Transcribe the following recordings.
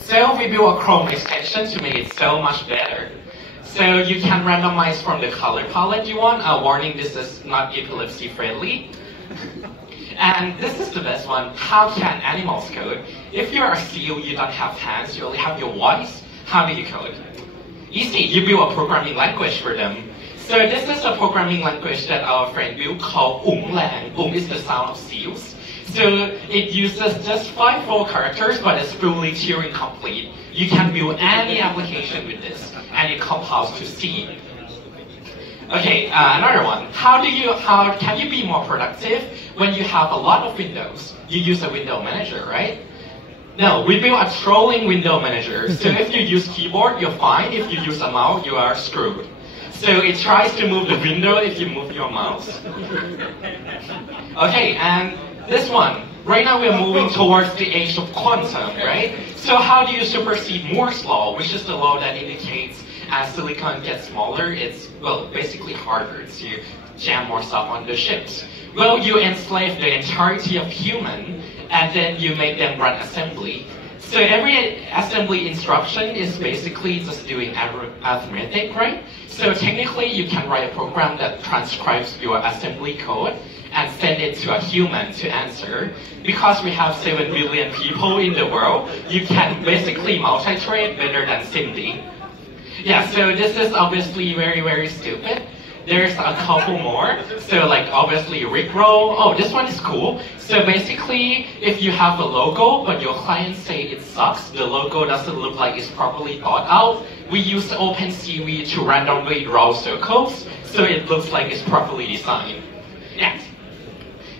So we built a Chrome extension to make it so much better. So you can randomize from the color palette you want. Warning, this is not epilepsy friendly. And this is the best one. How can animals code? If you're a seal, you don't have hands, you only have your voice. How do you code? Easy, you build a programming language for them. So this is a programming language that our friend built called Lang. Is the sound of seals. So it uses just 5 full characters, but it's fully Turing complete. You can build any application with this, and it compiles to C. Okay, another one. How can you be more productive when you have a lot of windows? You use a window manager, right? No, we built a trolling window manager. So if you use keyboard, you're fine. If you use a mouse, you are screwed. So it tries to move the window if you move your mouse. Okay, and this one. Right now we're moving towards the age of quantum, right? So how do you supersede Moore's law, which is the law that indicates as silicon gets smaller, it's, well, basically harder to jam more stuff on the chips. Well, you enslave the entirety of human, and then you make them run assembly. So every assembly instruction is basically just doing arithmetic, right? So technically you can write a program that transcribes your assembly code and send it to a human to answer. Because we have 7 billion people in the world, you can basically multi-thread better than Cindy. Yeah, so this is obviously very, very stupid. There's a couple more. So like obviously Rickroll. Oh, this one is cool. So basically, if you have a logo, but your clients say it sucks, the logo doesn't look like it's properly thought out, we use OpenCV to randomly draw circles, so it looks like it's properly designed. Yeah.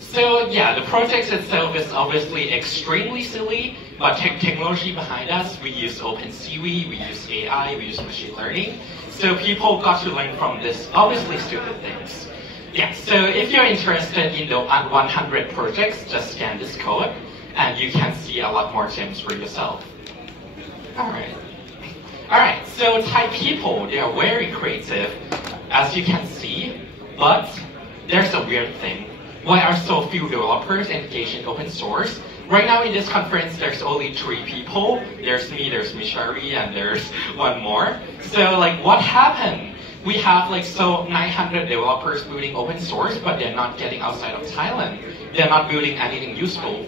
So yeah, the project itself is obviously extremely silly, but technology behind us, we use OpenCV, we use AI, we use machine learning. So people got to learn from this obviously stupid things. Yeah, so if you're interested in the 100 projects, just scan this code, and you can see a lot more gems for yourself. Alright, so Thai people, they are very creative, as you can see, but there's a weird thing. Why are so few developers engaged in open source? Right now in this conference, there's only 3 people. There's me, there's Mishari, and there's one more. So like, what happened? We have like 900 developers building open source, but they're not getting outside of Thailand. They're not building anything useful.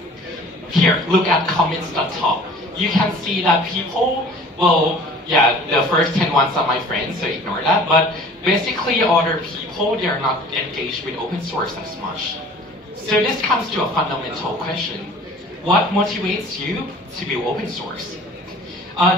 Here, look at comments.top. You can see that people, well, yeah, the first 10 ones are my friends, so ignore that. But basically, other people, they're not engaged with open source as much. So this comes to a fundamental question. What motivates you to build open source?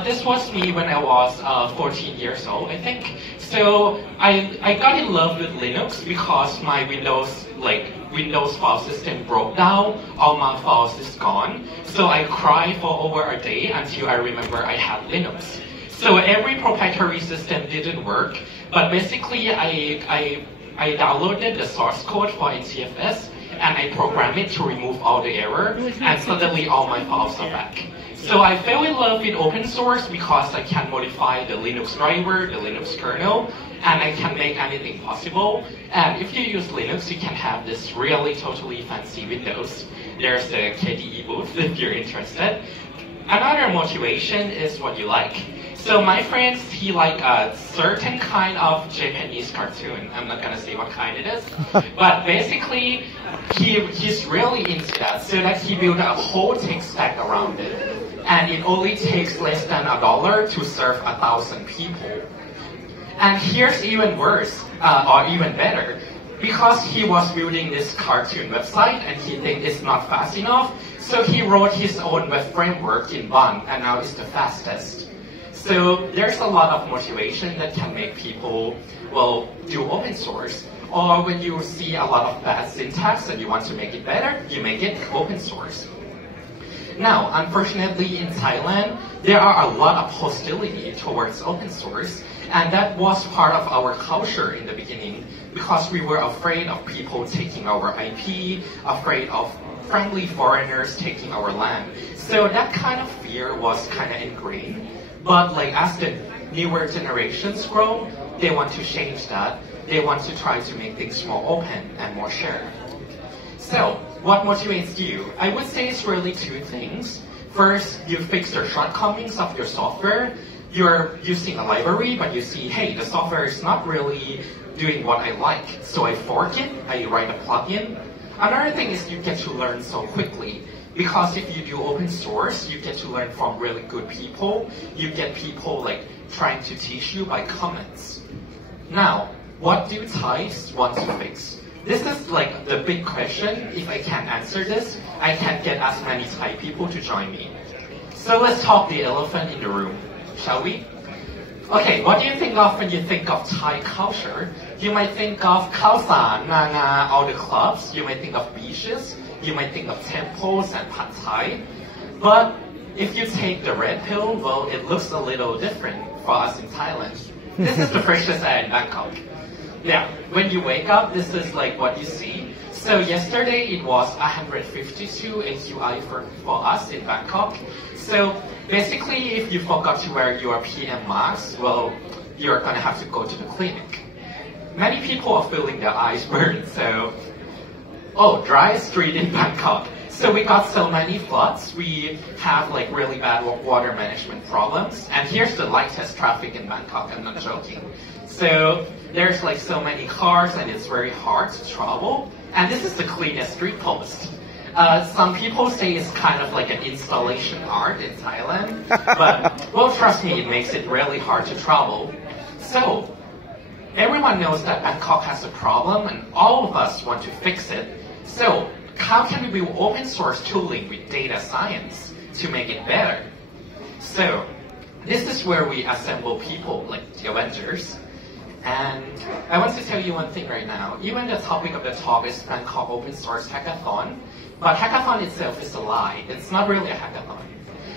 This was me when I was 14 years old, I think. So I got in love with Linux because my Windows file system broke down, all my files is gone. So I cried for over a day until I remember I had Linux. So every proprietary system didn't work, but basically I downloaded the source code for NTFS and I programmed it to remove all the error, and suddenly all my files are back. So I fell in love with open source because I can modify the Linux driver, the Linux kernel, and I can make anything possible. And if you use Linux, you can have this really totally fancy Windows. There's the KDE booth if you're interested. Another motivation is what you like. So my friends, he like a certain kind of Japanese cartoon. I'm not gonna say what kind it is, but basically he's really into that. So that he built a whole tech stack around it, and it only takes less than $1 to serve 1,000 people. And here's even worse, or even better, because he was building this cartoon website and he thinks it's not fast enough, so he wrote his own web framework in Bun, and now it's the fastest. So there's a lot of motivation that can make people, well, do open source. Or when you see a lot of bad syntax and you want to make it better, you make it open source. Now, unfortunately in Thailand, there are a lot of hostility towards open source, and that was part of our culture in the beginning because we were afraid of people taking our IP, afraid of friendly foreigners taking our land. So that kind of fear was kind of ingrained. But like as the newer generations grow, they want to change that. They want to try to make things more open and more shared. So, what motivates you? I would say it's really 2 things. First, you fix the shortcomings of your software. You're using a library, but you see, hey, the software is not really doing what I like. So I fork it, I write a plugin. Another thing is you get to learn so quickly. Because if you do open source, you get to learn from really good people. You get people like trying to teach you by comments. Now, what do Thais want to fix? This is like the big question. If I can't answer this, I can't get as many Thai people to join me. So let's talk the elephant in the room, shall we? Okay, what do you think of when you think of Thai culture? You might think of Khao San, Nanga, all the clubs. You might think of beaches. You might think of temples and pad Thai. But if you take the red pill, well, it looks a little different for us in Thailand. This is the freshest air in Bangkok. Yeah, when you wake up, this is like what you see. So yesterday it was 152 AQI for us in Bangkok. So basically, if you forgot to wear your PM mask, well, you're gonna have to go to the clinic. Many people are feeling their eyes burn, so... Oh, dry street in Bangkok. So we got so many floods. We have like really bad water management problems. And here's the light test traffic in Bangkok, I'm not joking. So there's like so many cars and it's very hard to travel. And this is the cleanest street post. Some people say it's kind of like an installation art in Thailand. But, well, trust me, it makes it really hard to travel. So, everyone knows that Bangkok has a problem and all of us want to fix it. So, how can we build open source tooling with data science to make it better? So, this is where we assemble people like the Avengers. And I want to tell you one thing right now. Even the topic of the talk is Bangkok Open Source Hackathon, but hackathon itself is a lie. It's not really a hackathon.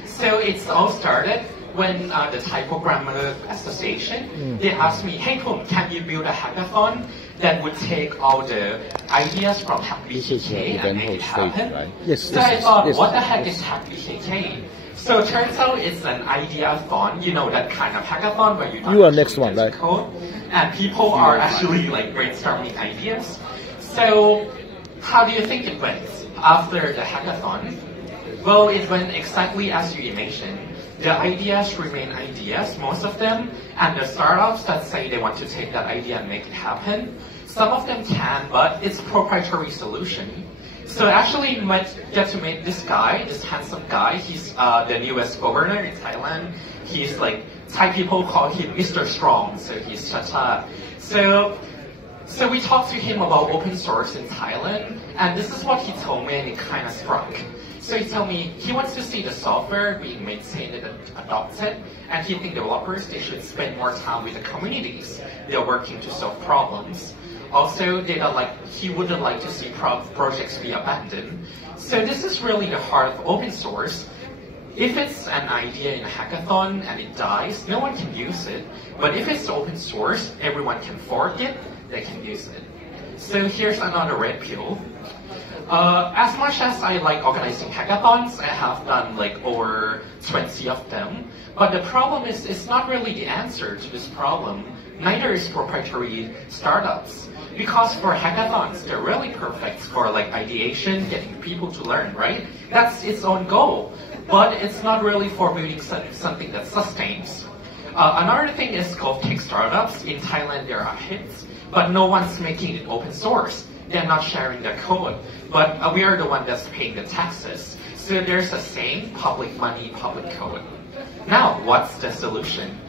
So it's all started when the Thai Programmer Association, they asked me, hey Pum, can you build a hackathon that would take all the ideas from HackBKK and make it happen? Right? Yes, so I thought, what the heck is HackBKK? So it turns out it's an idea-thon, you know, that kind of hackathon where you are next one, right? Code, and people are actually like brainstorming ideas. So how do you think it went after the hackathon? Well, it went exactly as you imagined. The ideas remain ideas, most of them, and the startups that say they want to take that idea and make it happen, some of them can, but it's a proprietary solution. So actually, you might get to meet this guy, this handsome guy. He's the newest governor in Thailand. He's like, Thai people call him Mr. Strong, so he's Chacha. So we talked to him about open source in Thailand, and this is what he told me, and it kind of struck. So he told me he wants to see the software being maintained and adopted, and he thinks developers, they should spend more time with the communities. They're working to solve problems. Also, he wouldn't like to see projects be abandoned. So this is really the heart of open source. If it's an idea in a hackathon and it dies, no one can use it. But if it's open source, everyone can fork it, they can use it. So here's another red pill. As much as I like organizing hackathons, I have done like over 20 of them. But the problem is, it's not really the answer to this problem. Neither is proprietary startups. Because for hackathons, they're really perfect for like ideation, getting people to learn, right? That's its own goal. But it's not really for building something that sustains. Another thing is Nico-Tech startups. In Thailand, there are hits, but no one's making it open source. They're not sharing their code, but we are the one that's paying the taxes. So there's a saying, public money, public code. Now, what's the solution?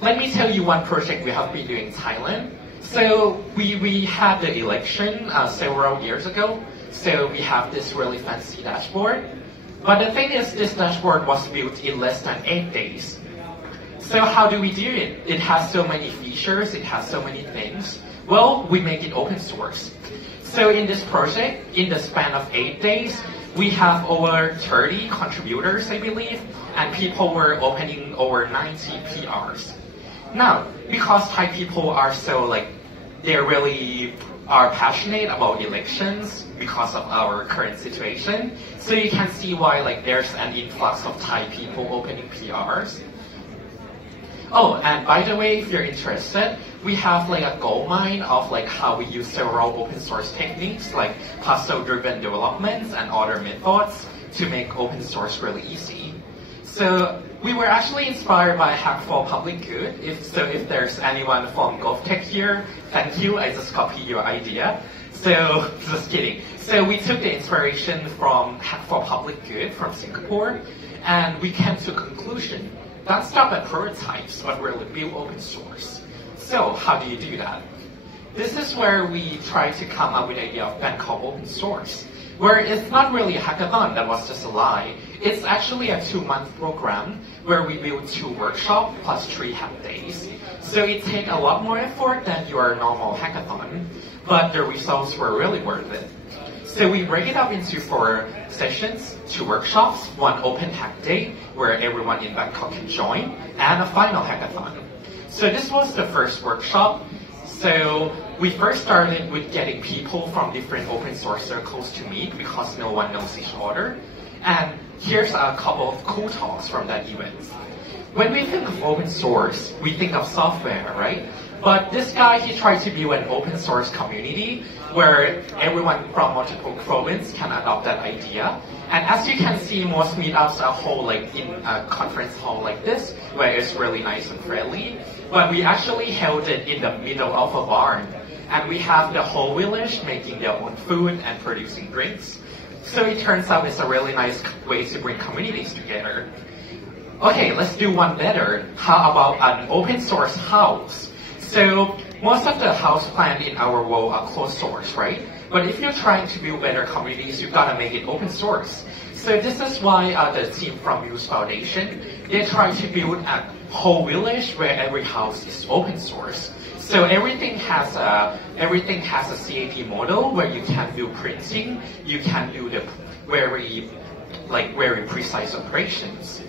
Let me tell you one project we have been doing in Thailand. So we had the election several years ago. So we have this really fancy dashboard. But the thing is, this dashboard was built in less than 8 days. So how do we do it? It has so many features, it has so many things. Well, we make it open source. So in this project, in the span of 8 days, we have over 30 contributors, I believe, and people were opening over 90 PRs. Now, because Thai people are so they really are passionate about elections because of our current situation, so you can see why there's an influx of Thai people opening PRs. Oh, and by the way, if you're interested, we have a gold mine of how we use several open source techniques like puzzle-driven developments and other methods to make open source really easy. So we were actually inspired by Hack for Public Good. If there's anyone from Nico-Tech here, thank you. I just copied your idea. So just kidding. So we took the inspiration from Hack for Public Good from Singapore, and we came to a conclusion. Don't stop at prototypes, but really build open source. So how do you do that? This is where we try to come up with the idea of Bangkok open source, where it's not really a hackathon that was just a lie. It's actually a 2-month program where we build 2 workshops plus 3 hack days. So it takes a lot more effort than your normal hackathon, but the results were really worth it. So we break it up into 4 sessions, 2 workshops, 1 open hack day where everyone in Bangkok can join, and a final hackathon. So this was the first workshop. So we first started with getting people from different open source circles to meet because no one knows each other. And here's a couple of cool talks from that event. When we think of open source, we think of software, right? But this guy, he tried to build an open source community where everyone from multiple provinces can adopt that idea. And as you can see, most meetups are held like in a conference hall like this, where it's really nice and friendly. But we actually held it in the middle of a barn. And we have the whole village making their own food and producing drinks. So it turns out it's a really nice way to bring communities together. Okay, let's do one better. How about an open source house? So most of the house planned in our world are closed source, right? But if you're trying to build better communities, you've got to make it open source. So this is why the team from Muse Foundation, they try to build a whole village where every house is open source. So everything has a CAP model where you can do printing, you can do the very precise operations.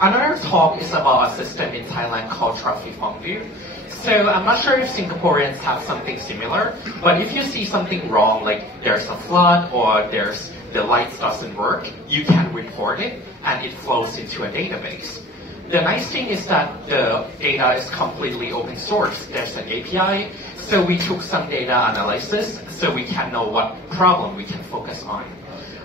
Another talk is about a system in Thailand called Traffic Fondue. So I'm not sure if Singaporeans have something similar, but if you see something wrong, like there's a flood or the lights doesn't work, you can report it and it flows into a database. The nice thing is that the data is completely open source. There's an API, so we took some data analysis so we can know what problem we can focus on.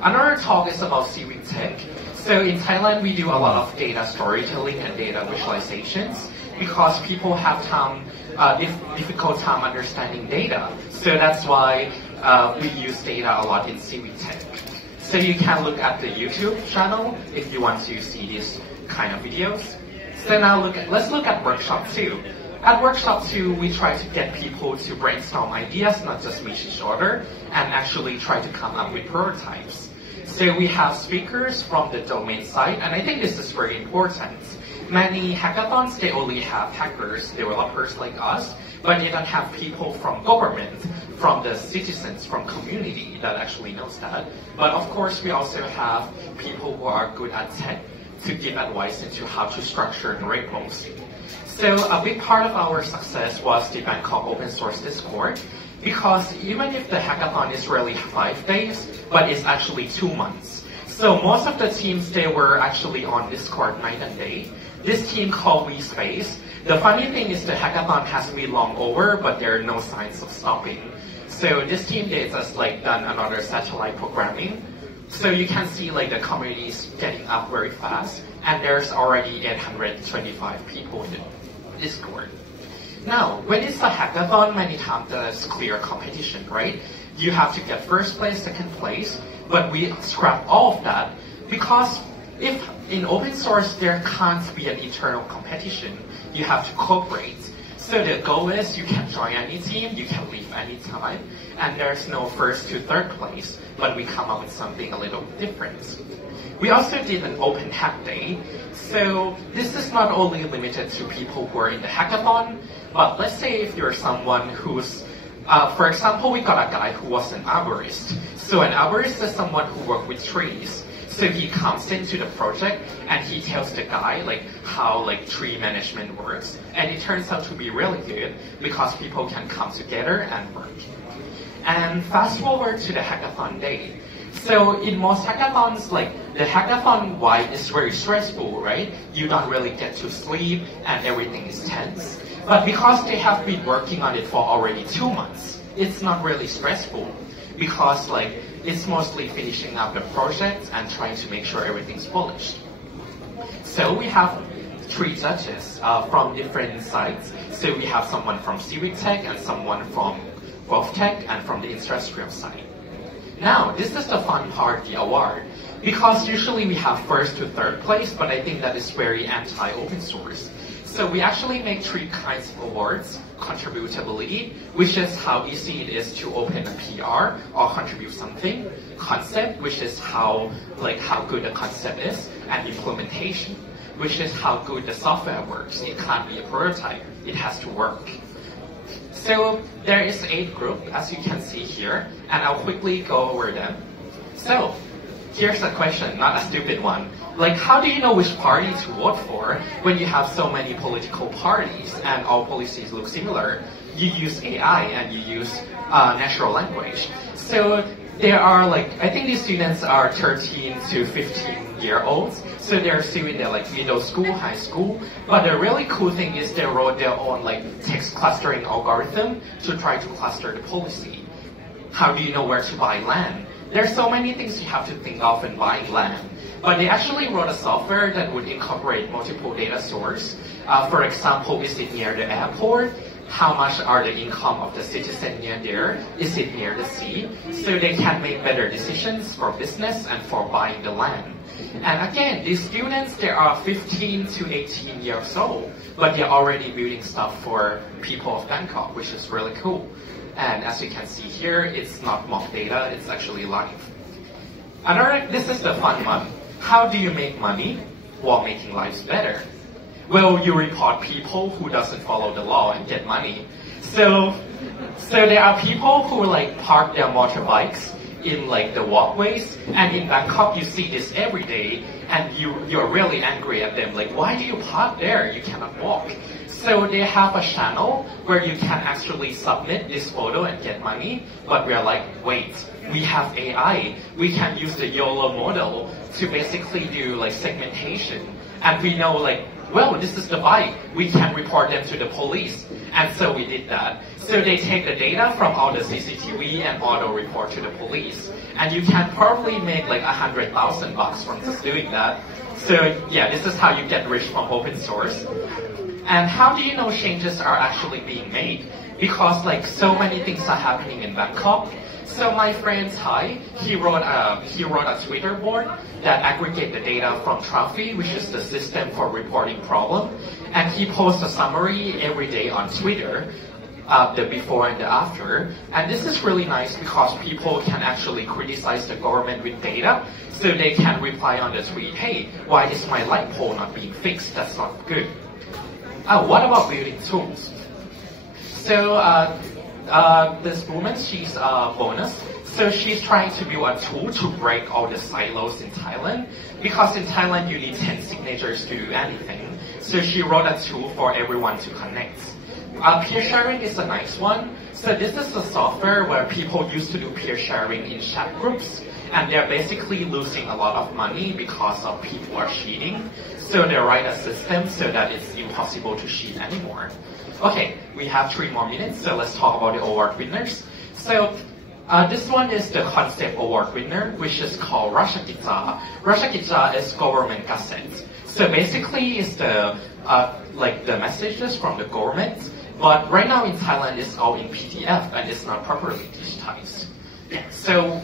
Another talk is about civic tech. So in Thailand, we do a lot of data storytelling and data visualizations because people have difficult time understanding data. So that's why we use data a lot in civic tech. So you can look at the YouTube channel if you want to see these kind of videos. So now let's look at workshop 2. At workshop 2, we try to get people to brainstorm ideas, not just meet each other, and actually try to come up with prototypes. So we have speakers from the domain side, and I think this is very important. Many hackathons, they only have hackers, developers like us, but they don't have people from government, from the citizens, from community that actually knows that. But of course, we also have people who are good at tech to give advice into how to structure the repos. So a big part of our success was the Bangkok Open Source Discord, because even if the hackathon is really 5 days, but it's actually 2 months. So most of the teams, they were actually on Discord night and day. This team called VSpace. The funny thing is the hackathon has been long over, but there are no signs of stopping. So this team, they just done another satellite programming. So you can see the community is getting up very fast, and there's already 825 people in the Discord. Now, when it's a hackathon, many times there's clear competition, right? You have to get first place, second place, but we scrap all of that because if in open source there can't be an internal competition, you have to cooperate. So the goal is you can join any team, you can leave any time, and there's no first to third place, but we come up with something a little different. We also did an open hack day. So this is not only limited to people who are in the hackathon, but let's say if you're someone who's, for example, we got a guy who was an arborist. So an arborist is someone who works with trees. So he comes into the project and he tells the guy how tree management works, and it turns out to be really good because people can come together and work. And fast forward to the hackathon day. So in most hackathons, the hackathon vibe is very stressful, right? You don't really get to sleep and everything is tense. But because they have been working on it for already 2 months, it's not really stressful because it's mostly finishing up the project and trying to make sure everything's polished. So we have 3 judges from different sides. So we have someone from civic tech and someone from growth tech and from the industrial side. Now, this is the fun part, the award. Because usually we have first to third place, but I think that is very anti-open source. So we actually make 3 kinds of awards. Contributability, which is how easy it is to open a PR or contribute something. Concept, which is how good the concept is. And implementation, which is how good the software works. It can't be a prototype, it has to work. So there is 8 groups, as you can see here, and I'll quickly go over them. So here's a question, not a stupid one. Like, how do you know which party to vote for when you have so many political parties and all policies look similar? You use AI and you use natural language. So there are I think these students are 13 to 15-year-olds. So they're still in their middle school, high school. But the really cool thing is they wrote their own text clustering algorithm to try to cluster the policy. How do you know where to buy land? There's so many things you have to think of in buying land. But they actually wrote a software that would incorporate multiple data sources. For example, is it near the airport? How much are the income of the citizen near there? Is it near the sea? So they can make better decisions for business and for buying the land. And again, these students, they are 15 to 18 years old, but they're already building stuff for people of Bangkok, which is really cool. And as you can see here, it's not mock data, it's actually live. This is the fun one. How do you make money while making lives better? Well, you report people who doesn't follow the law and get money. So there are people who park their motorbikes in the walkways, and in Bangkok you see this every day, and you're really angry at them. Why do you park there? You cannot walk. So they have a channel where you can actually submit this photo and get money, but we're wait, we have AI. We can use the YOLO model to basically do segmentation. And we know well, this is the bike. We can report them to the police. And so we did that. So they take the data from all the CCTV and auto report to the police. And you can probably make $100,000 from just doing that. So yeah, this is how you get rich from open source. And how do you know changes are actually being made? Because so many things are happening in Bangkok. So my friend Thai, he wrote a Twitter board that aggregate the data from Trophy, which is the system for reporting problem. And he posts a summary every day on Twitter, the before and the after. And this is really nice because people can actually criticize the government with data. So they can reply on the tweet, hey, why is my light pole not being fixed? That's not good. What about building tools? So this woman, she's a bonus. So she's trying to build a tool to break all the silos in Thailand. Because in Thailand, you need 10 signatures to do anything. So she wrote a tool for everyone to connect. Peer sharing is a nice one. So this is the software where people used to do peer sharing in chat groups. And they're basically losing a lot of money because of people are cheating. So they write a system so that it's impossible to cheat anymore. Okay, we have 3 more minutes, so let's talk about the award winners. So this one is the concept award winner, which is called Rashakitja. Rashakitja is government gazette. So basically it's the messages from the government, but right now in Thailand it's all in PDF and it's not properly digitized. So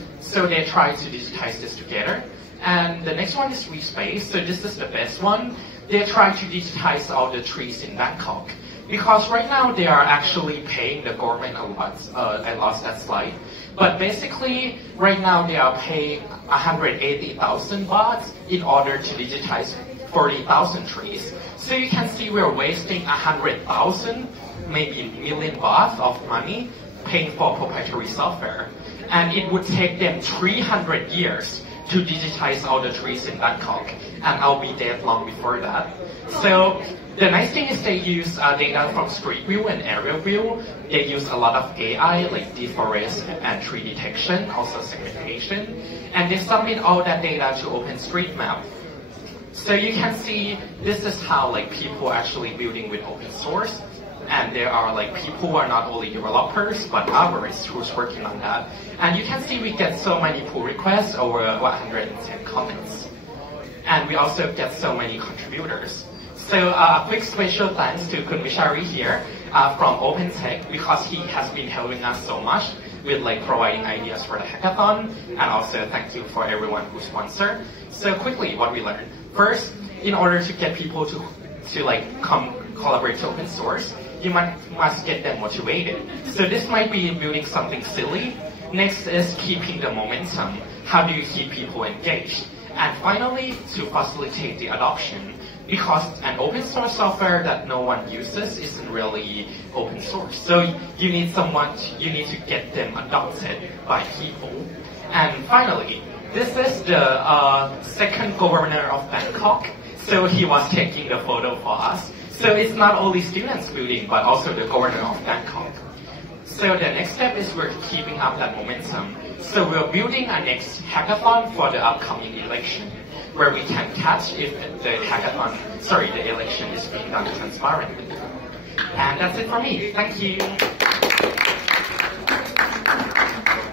they try to digitize this together. And the next one is WeSpace. So this is the best one. They try to digitize all the trees in Bangkok. Because right now they are actually paying the government a lot. I lost that slide. But basically, right now they are paying 180,000 baht in order to digitize 40,000 trees. So you can see we're wasting 100,000, maybe million baht of money paying for proprietary software. And it would take them 300 years to digitize all the trees in Bangkok. And I'll be dead long before that. So the nice thing is they use data from Street View and Aerial View. They use a lot of AI like deforest and tree detection, also segmentation. And they submit all that data to OpenStreetMap. So you can see this is how people are actually building with open source. And there are like people who are not only developers, but others who's working on that. And you can see we get so many pull requests, over 110 comments. And we also get so many contributors. So a quick special thanks to Kun Vishari here from Nico-Tech, because he has been helping us so much with like providing ideas for the hackathon, and also thank you for everyone who sponsored. So quickly, what we learned. First, in order to get people to like come collaborate to open source, you must get them motivated. So this might be building something silly. Next is keeping the momentum. How do you keep people engaged? And finally, to facilitate the adoption, because an open source software that no one uses isn't really open source. So you need to get them adopted by people. And finally, this is the second governor of Bangkok. So he was taking the photo for us. So it's not only students building, but also the governor of Bangkok. So the next step is we're keeping up that momentum. So we're building a next hackathon for the upcoming election, where we can catch if the election is being done transparently. And that's it for me. Thank you.